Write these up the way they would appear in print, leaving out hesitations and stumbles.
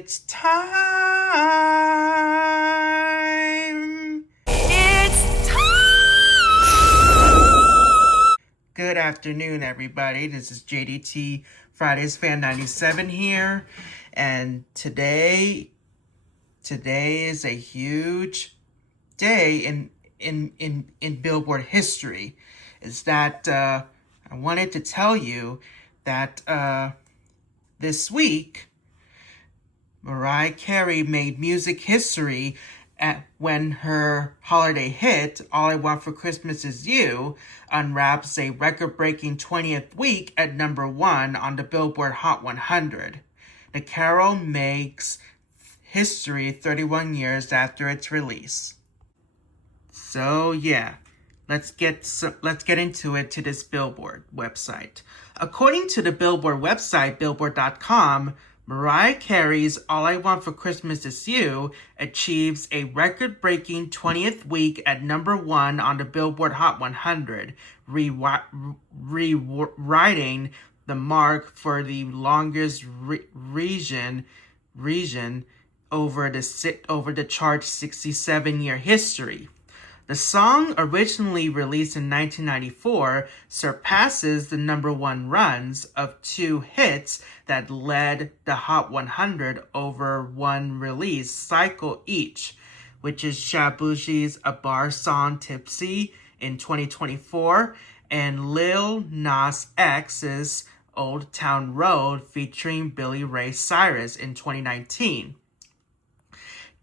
It's time. It's time! Good afternoon, everybody. This is JDT Fridays Fan 97 here. And today is a huge day in Billboard history. Is that I wanted to tell you that this week Mariah Carey made music history when her holiday hit, All I Want for Christmas Is You, unwraps a record-breaking 20th week at #1 on the Billboard Hot 100. The carol makes history 31 years after its release. So yeah, let's get into it to this Billboard website. According to the Billboard website, Billboard.com, Mariah Carey's All I Want for Christmas Is You achieves a record-breaking 20th week at #1 on the Billboard Hot 100, rewriting the mark for the longest region over the chart's 67-year history. The song, originally released in 1994, surpasses the #1 runs of two hits that led the Hot 100 over one release cycle each, which is Shaboozey's A Bar song Tipsy in 2024 and Lil Nas X's Old Town Road featuring Billy Ray Cyrus in 2019.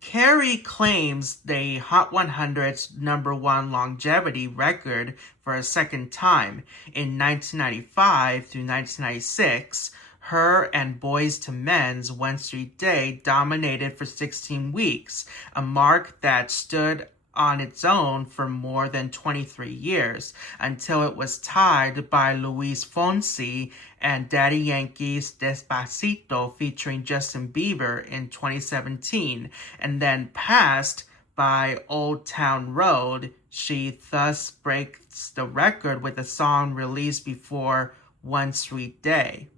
Carey claims the Hot 100's #1 longevity record for a second time. In 1995 through 1996, her and Boyz II Men's Wednesday Day dominated for 16 weeks, a mark that stood on its own for more than 23 years, until it was tied by Luis Fonsi and Daddy Yankee's Despacito featuring Justin Bieber in 2017, and then passed by Old Town Road. She thus breaks the record with a song released before One Sweet Day.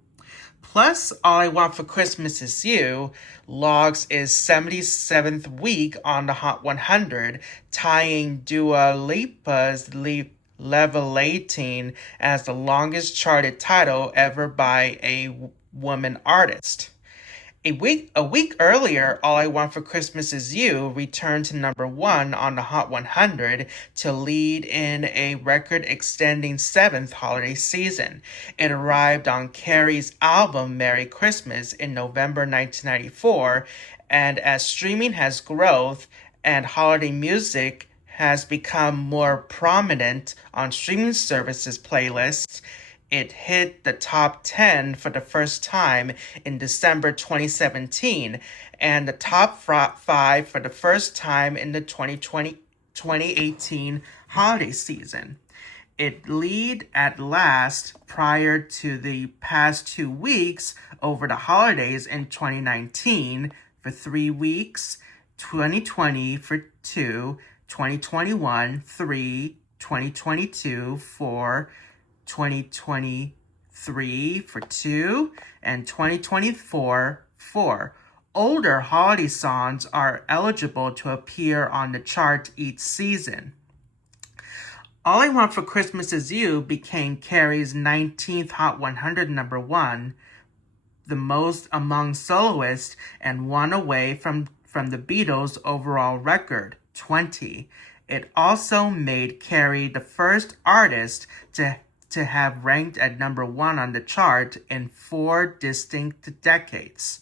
Plus, All I Want for Christmas Is You logs its 77th week on the Hot 100, tying Dua Lipa's Levitating as the longest charted title ever by a woman artist. A week earlier, All I Want for Christmas Is You returned to #1 on the Hot 100 to lead in a record-extending 7th holiday season. It arrived on Carey's album Merry Christmas in November 1994, and as streaming has grown and holiday music has become more prominent on streaming services playlists, it hit the top 10 for the first time in December 2017 and the top 5 for the first time in the 2018 holiday season. It lead at last prior to the past 2 weeks over the holidays in 2019 for 3 weeks, 2020 for 2, 2021 3, 2022 4, 2023 for 2, and 2024 4. Older holiday songs are eligible to appear on the chart each season. All I Want for Christmas Is You became Carey's 19th Hot 100 #1, the most among soloists, and one away from the Beatles' overall record, 20. It also made Carey the first artist to have ranked at #1 on the chart in 4 distinct decades: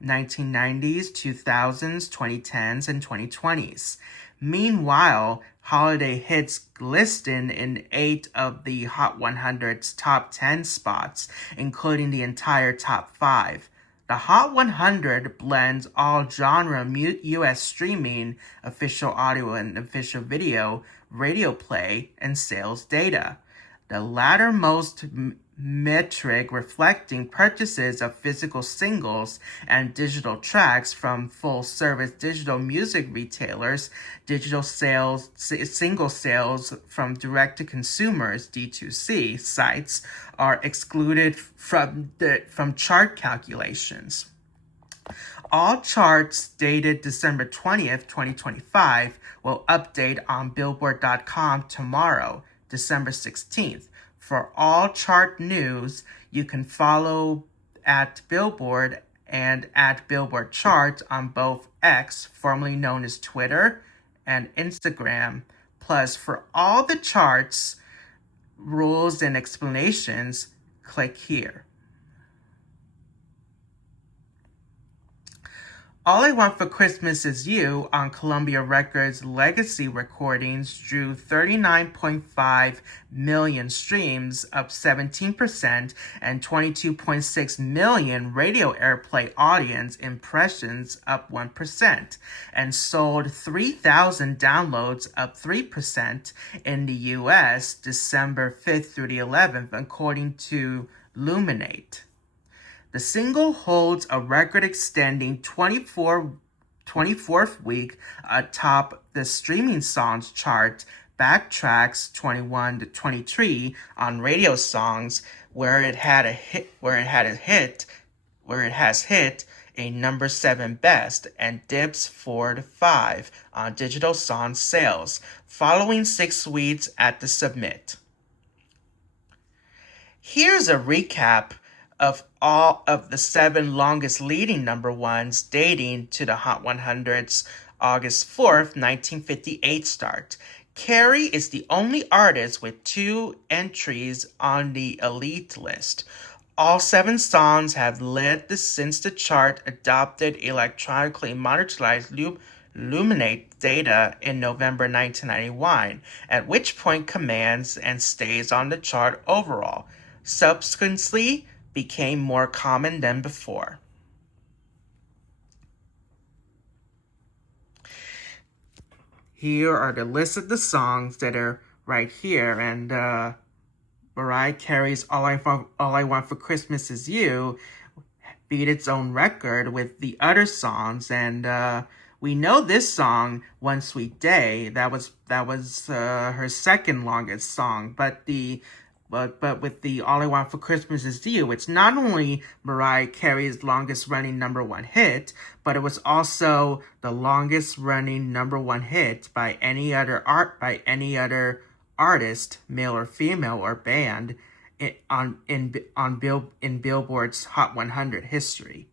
1990s, 2000s, 2010s, and 2020s. Meanwhile, holiday hits listed in 8 of the Hot 100's top 10 spots, including the entire top 5. The Hot 100 blends all genre U.S. streaming, official audio and official video, radio play, and sales data. The lattermost metric reflecting purchases of physical singles and digital tracks from full-service digital music retailers, digital sales, single sales from direct-to-consumers (D2C) sites are excluded from chart calculations. All charts dated December 20th, 2025 will update on Billboard.com tomorrow, December 16th. For all chart news, you can follow at Billboard and at Billboard Charts on both X, formerly known as Twitter, and Instagram. Plus, for all the charts, rules, and explanations, click here. All I Want for Christmas Is You on Columbia Records Legacy Recordings drew 39.5 million streams, up 17%, and 22.6 million radio airplay audience impressions, up 1%, and sold 3,000 downloads, up 3% in the US December 5th through the 11th, according to Luminate. The single holds a record-extending 24th week atop the streaming songs chart, backtracks 21 to 23 on radio songs, where it has hit a number 7 best, and dips 4 to 5 on digital song sales, following 6 weeks at the Submit. Here's a recap of all of the 7 longest leading number ones dating to the Hot 100's August 4th, 1958 start. Carey is the only artist with 2 entries on the elite list. All 7 songs have led since the chart adopted electronically monitored Luminate data in November 1991, at which point commands and stays on the chart overall. Subsequently, became more common than before. Here are the list of the songs that are right here, and Mariah Carey's All I Want for Christmas Is You beat its own record with the other songs, and we know this song, One Sweet Day, that was her second longest song, but with the All I Want for Christmas Is You, it's not only Mariah Carey's longest running number 1 hit, but it was also the longest running number 1 hit by any other artist, male or female or band, in Billboard's Hot 100 history.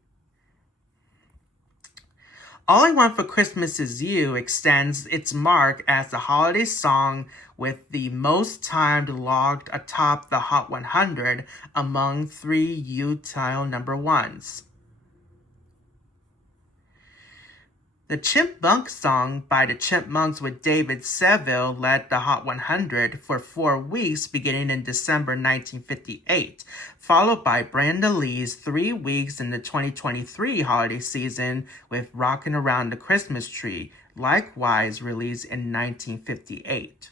All I Want for Christmas Is You extends its mark as the holiday song with the most time logged atop the Hot 100 among 3 U-Style number 1s. The Chipmunk song by the Chipmunks with David Seville led the Hot 100 for 4 weeks beginning in December 1958, followed by Brenda Lee's 3 weeks in the 2023 holiday season with Rockin' Around the Christmas Tree, likewise released in 1958.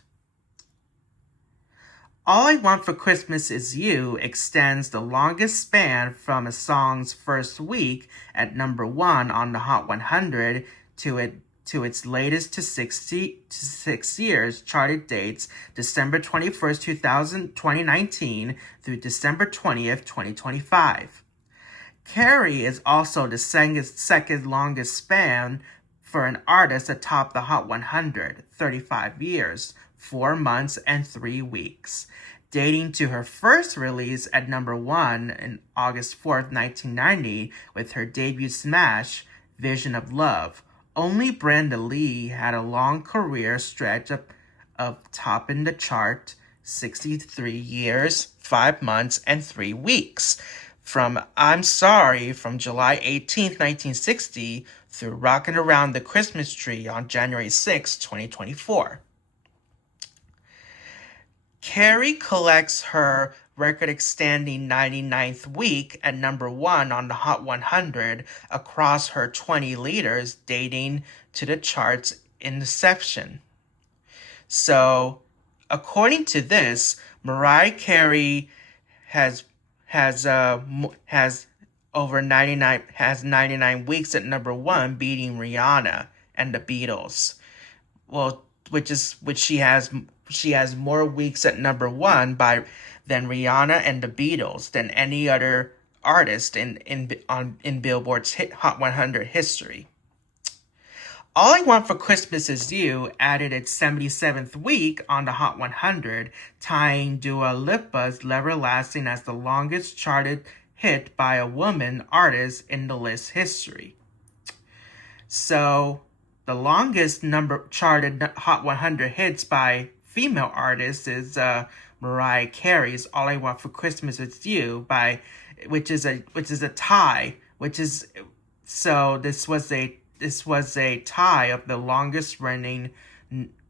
All I Want for Christmas Is You extends the longest span from a song's first week at number 1 on the Hot 100 to its latest to 6 years charted dates, December 21st, 2019 through December 20th, 2025. Carey is also the second longest span for an artist atop the Hot 100, 35 years, 4 months, and 3 weeks, dating to her first release at number 1 in August 4th, 1990 with her debut smash, Vision of Love. Only Brenda Lee had a long career stretch of topping the chart, 63 years, 5 months, and 3 weeks, from I'm Sorry from July 18th, 1960 through Rockin' Around the Christmas Tree on January 6, 2024. Carey collects her record-extending 99th week at number 1 on the Hot 100 across her 20 leaders dating to the chart's inception. So, according to this, Mariah Carey has 99 weeks at number 1, beating Rihanna and the Beatles. Well, she has more weeks at number 1 than Rihanna and the Beatles than any other artist in Billboard's Hot 100 history. All I Want for Christmas Is You added its 77th week on the Hot 100, tying Dua Lipa's Everlasting as the longest charted hit by a woman artist in the list history. So, the longest charted Hot 100 hits by female artists is Mariah Carey's All I Want for Christmas Is You, which is a tie, this was a tie of the longest running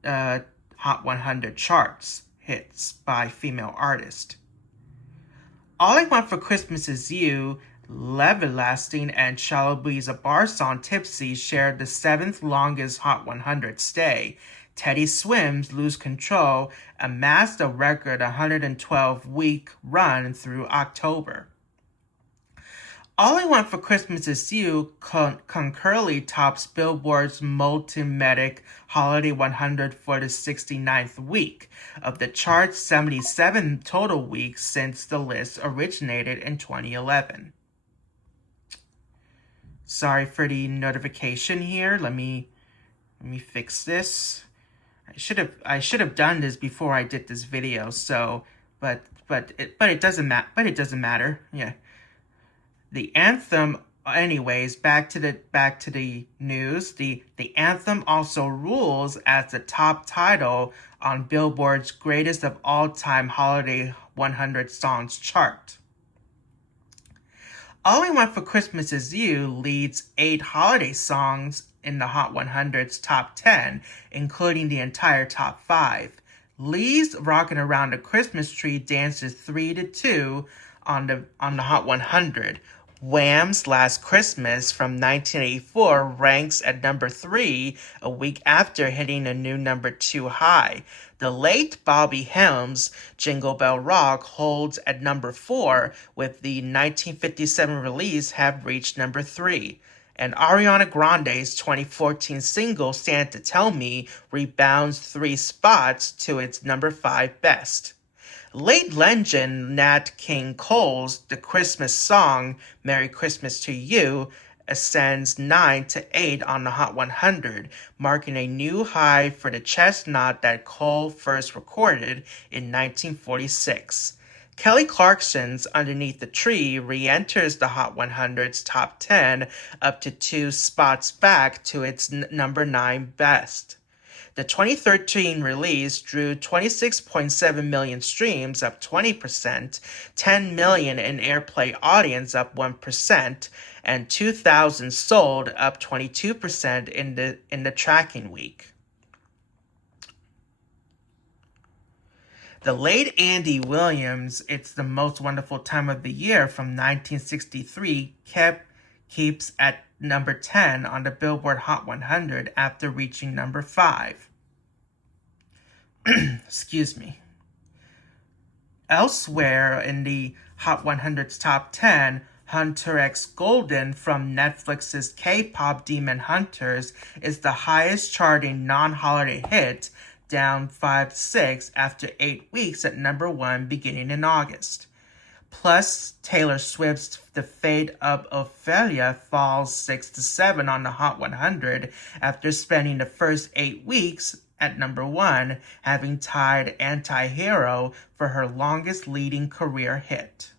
Hot 100 charts hits by female artist. All I Want for Christmas Is You, Everlasting, and Shaboozey's A Bar song Tipsy shared the 7th longest Hot 100 stay. Teddy Swim's Lose Control amassed a record 112-week run through October. All I Want for Christmas Is You concurrently tops Billboard's Multimatic Holiday 100 for the 69th week, of the chart's 77 total weeks since the list originated in 2011. Sorry for the notification here. Let me fix this. I should have done this before I did this video. So, but it doesn't matter. Yeah. The anthem, anyways, back to the news. The anthem also rules as the top title on Billboard's Greatest of All Time Holiday 100 Songs chart. All I Want for Christmas Is You leads 8 holiday songs in the Hot 100's top 10, including the entire top 5. Lee's Rockin' Around the Christmas Tree dances 3-2 on the Hot 100. Wham's Last Christmas from 1984 ranks at number 3 a week after hitting a new number 2 high. The late Bobby Helms' Jingle Bell Rock holds at number 4, with the 1957 release have reached number 3. And Ariana Grande's 2014 single Santa Tell Me rebounds 3 spots to its number 5 best. Late legend Nat King Cole's The Christmas Song, Merry Christmas to You, ascends 9-8 on the Hot 100, marking a new high for the chestnut that Cole first recorded in 1946. Kelly Clarkson's Underneath the Tree re-enters the Hot 100's top 10, up to 2 spots back to its number 9 best. The 2013 release drew 26.7 million streams, up 20%, 10 million in airplay audience, up 1%, and 2,000 sold, up 22% in the tracking week. The late Andy Williams' It's the Most Wonderful Time of the Year from 1963 keeps at number 10 on the Billboard Hot 100 after reaching number 5. Excuse me. Elsewhere in the Hot 100's top 10, Hunter x Golden from Netflix's K-pop Demon Hunters is the highest charting non-holiday hit, down 5-6 after 8 weeks at number 1 beginning in August. Plus, Taylor Swift's The Fate of Ophelia falls 6-7 on the Hot 100 after spending the first 8 weeks at number 1, having tied Anti-Hero for her longest leading career hit.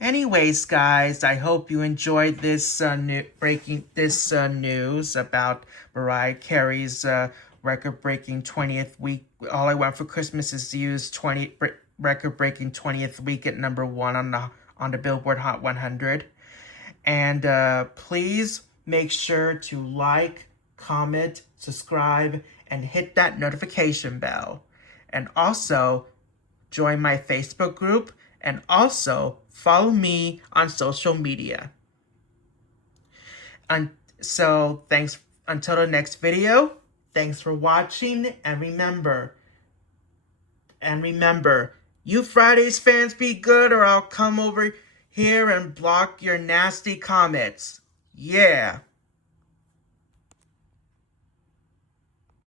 Anyways, guys, I hope you enjoyed this news about Mariah Carey's record-breaking 20th week. All I Want for Christmas Is You's record-breaking 20th week at number 1 on the Billboard Hot 100. And please make sure to like, comment, subscribe, and hit that notification bell. And also, join my Facebook group, and also follow me on social media. So, thanks until the next video. Thanks for watching, and remember, you Fridays fans be good, or I'll come over here and block your nasty comments. Yeah.